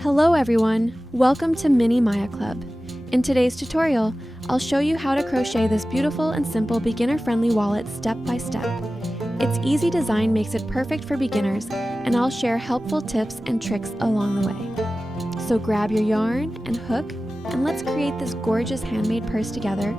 Hello everyone, welcome to Mini Maya Club. In today's tutorial, I'll show you how to crochet this beautiful and simple beginner-friendly wallet step by step. Its easy design makes it perfect for beginners, and I'll share helpful tips and tricks along the way. So grab your yarn and hook, and let's create this gorgeous handmade purse together.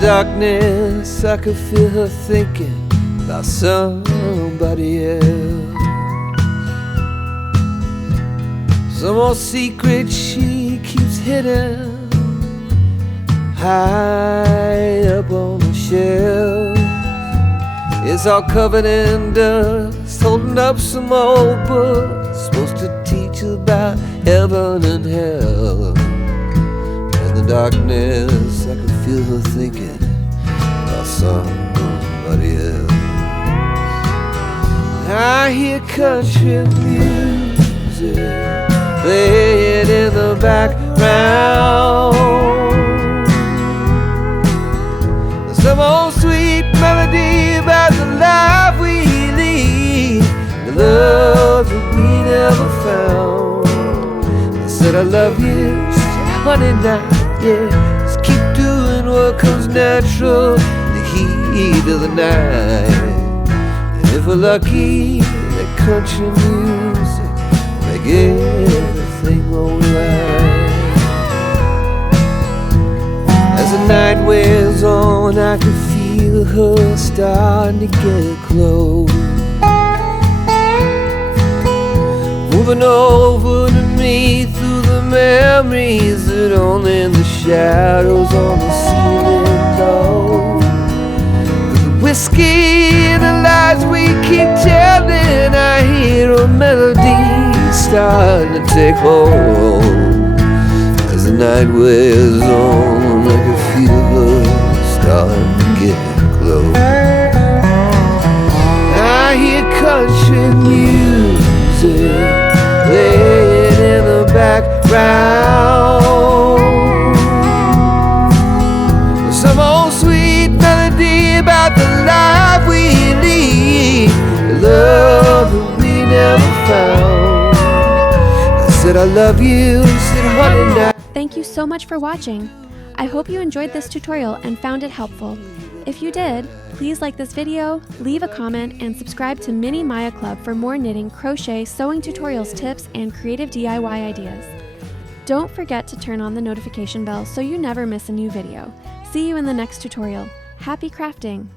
darkness, I could feel her thinking about somebody else. Some old secret she keeps hidden high up on the shelf. It's all covered in dust, holding up some old books supposed to teach about heaven and hell. In the darkness, I could feel her thinking about somebody else. I hear country music playing in the background. Some old sweet melody about the life we lead, the love that we never found. I said I love you, she said honey now, yeah, just keep doing what comes natural in the heat of the night. And if we're lucky, that country music make everything alright. As the night wears on, I can feel her starting to get close, moving over to me through the memories that only the shadows on the ceiling know. The whiskey and the lies we keep telling, I hear a melody starting to take hold. As the night wears on, I can feel her starting to get close. I hear country music playing in the background. Some old sweet melody about the life we lead, the love that we never found. I said I love you, said honey now. Thank you so much for watching. I hope you enjoyed this tutorial and found it helpful. If you did, please like this video, leave a comment, and subscribe to Mini Maya Club for more knitting, crochet, sewing tutorials, tips, and creative DIY ideas. Don't forget to turn on the notification bell so you never miss a new video. See you in the next tutorial. Happy crafting!